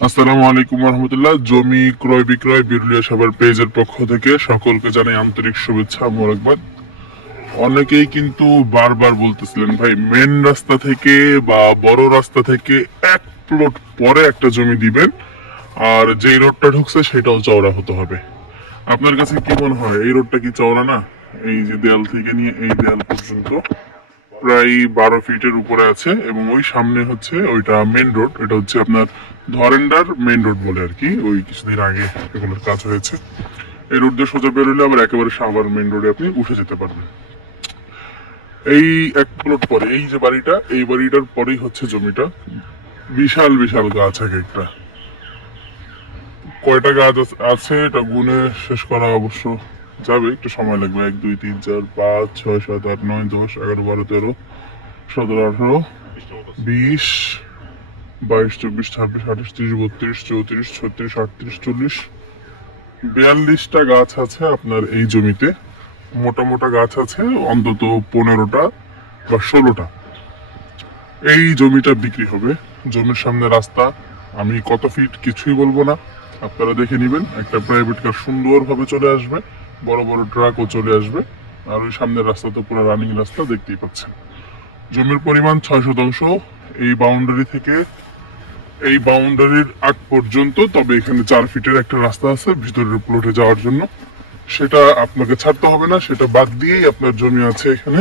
আসসালামু আলাইকুম রহমতুল্লাহ। জমি ক্রয় বিক্রয় বিরুলিয়া সবার পেজের পক্ষ থেকে সকলকে জানাই আন্তরিক শুভেচ্ছা মোবারকবাদ। অনেকেই কিন্তু বারবার বলতেছিলেন ভাই মেন রাস্তা থেকে বা বড় রাস্তা থেকে এক প্লট পরে একটা জমি দিবেন, আর যেই রোডটা ঢুকছে সেটাও চওড়া হতে হবে। আপনার কাছে কি মনে হয় এই রোডটা কি চওড়া না? এই যে দেয়াল থেকে নিয়ে এই দেয়াল পর্যন্ত প্রায় 12 ফিটের উপরে আছে, এবং ওই সামনে হচ্ছে ওইটা মেন রোড। এটা হচ্ছে আপনার ধরেন্ডার মেন রোড বলে আর কি, ওই কিছুদিন আগে এগুলোর কাজ হয়েছে। এই রোড দিয়ে সোজা বেরোলে আবার একেবারে সাভার মেন রোডে আপনি উঠে যেতে পারবেন। এই এক প্লট পরে এই যে বাড়িটা, এই বাড়িটার পরেই হচ্ছে জমিটা। বিশাল বিশাল গাছ, এক একটা কয়টা গাছ আছে এটা গুনে শেষ করা অবশ্য যাবে, একটু সময় লাগবে। 1 2 3 4 5 6 7 8 9 10 11 12 13 17 18 20 22 24 26 28 30 32 34 36 38 40 42টা গাছ আছে আপনার এই জমিতে। মোটা মোটা গাছ আছে অন্তত 15টা বা 16টা। এই জমিটা বিক্রি হবে। জমির সামনে রাস্তা, আমি কত ফিট কিছুই বলবো না, আপনারা দেখে নেবেন। একটা প্রাইভেট কার সুন্দরভাবে চলে আসবে, বড় বড় ট্রাকও চলে আসবে। আর ওই সামনের রাস্তা তো পুরো রানিং রাস্তা, দেখতেই পাচ্ছেন। জমির পরিমাণ 6 শতাংশ। এই বাউন্ডারি থেকে এই বাউন্ডারির আগ পর্যন্ত, তবে এখানে 4 ফিটের একটা রাস্তা আছে ভিতরের প্লটে যাওয়ার জন্য, সেটা আপনাকে ছাড়তে হবে না। সেটা বাদ দিয়েই আপনার জমি আছে এখানে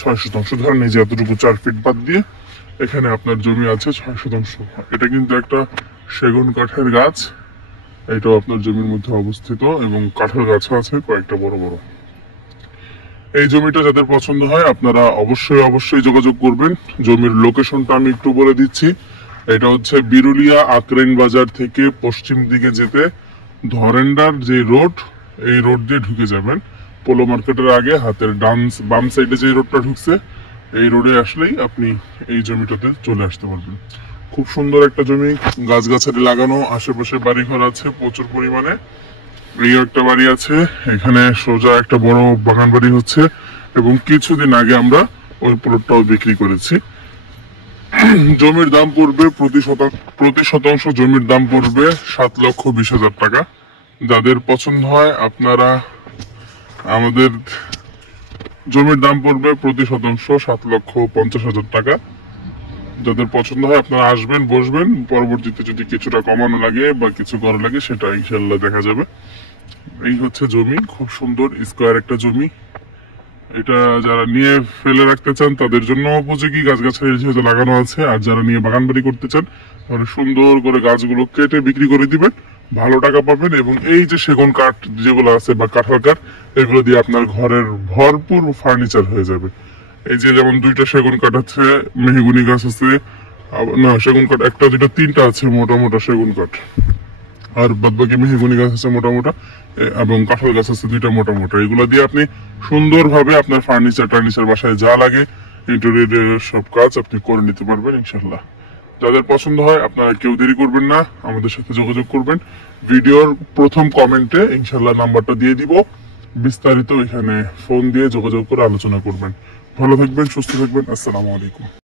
6 শতাংশ। ধরেন এই যে এতটুকু 4 ফিট বাদ দিয়ে এখানে আপনার জমি আছে 6 শতাংশ। এটা কিন্তু একটা সেগুন কাঠের গাছ, এটাও আপনার জমির মধ্যে অবস্থিত, এবং কাঠের গাছও আছে কয়েকটা বড় বড়। এই জমিটা যাদের পছন্দ হয় আপনারা অবশ্যই অবশ্যই যোগাযোগ করবেন। জমির লোকেশনটা আমি একটু বলে দিচ্ছি। এটা হচ্ছে বিরুলিয়া আকরেন বাজার থেকে পশ্চিম দিকে যেতে ধরেন্ডার যে রোড, এই রোড দিয়ে ঢুকে যাবেন। পোলো মার্কেটের আগে হাতের বাম সাইডে যে রোডটা ঢুকছে, এই রোডে আসলেই আপনি এই জমিটাতে চলে আসতে পারবেন। খুব সুন্দর একটা জমি, গাছগাছালি লাগানো, আশেপাশে বাড়িঘর আছে প্রচুর পরিমাণে। এই একটা বাড়ি আছে এখানে, সোজা একটা বড় বাগান বাড়ি হচ্ছে, এবং কিছুদিন আগে আমরা ওই প্লটটাও বিক্রি করেছি। জমির দাম পড়বে প্রতি শতাংশ জমির দাম পড়বে 7,20,000 টাকা। যাদের পছন্দ হয় আপনারা আমাদের, জমির দাম পড়বে প্রতি শতাংশ 7,50,000 টাকা। যাদের পছন্দ হয় আপনারা আসবেন, বসবেন, পরবর্তীতে যদি কিছুটা কমানো লাগে বা কিছু করা লাগে সেটা ইনশাল্লাহ দেখা যাবে। এই হচ্ছে জমি, খুব সুন্দর স্কোয়ার একটা জমি। এটা যারা নিয়ে ফেলে রাখতে চান তাদের জন্য উপযোগী, গাছগাছালি যেহেতু লাগানো আছে। আর যারা নিয়ে বাগান বাড়ি করতে চান তাহলে সুন্দর করে গাছগুলো কেটে বিক্রি করে দিবেন, ভালো টাকা পাবেন। এবং এই যে সেগুন কাঠ যেগুলো আছে বা কাঁঠাল কাঠ, এগুলো দিয়ে আপনার ঘরের ভরপুর ফার্নিচার হয়ে যাবে। এই যে যেমন 2টা সেগুন কাঠ আছে, মেহগুনি গাছ আছে, না সেগুন কাঠ 1টা 2টা 3টা আছে মোটা মোটা সেগুন কাঠ, আর বাদবাকি মেহগনি গাছ আছে মোটা মোটা, এবং কাঁঠাল গাছ আছে 2টা মোটা মোটা। এগুলো দিয়ে আপনি সুন্দরভাবে আপনার ফার্নিচার বাসায় যা লাগে ইন্টেরিয়রের সব কাজ আপনি করে নিতে পারবেন ইনশাল্লাহ। যাদের পছন্দ হয় আপনারা কেউ দেরি করবেন না, আমাদের সাথে যোগাযোগ করবেন। ভিডিওর প্রথম কমেন্টে ইনশাল্লাহ নাম্বারটা দিয়ে দিব, বিস্তারিত এখানে ফোন দিয়ে যোগাযোগ করে আলোচনা করবেন। ভালো থাকবেন, সুস্থ থাকবেন। আসসালামু আলাইকুম।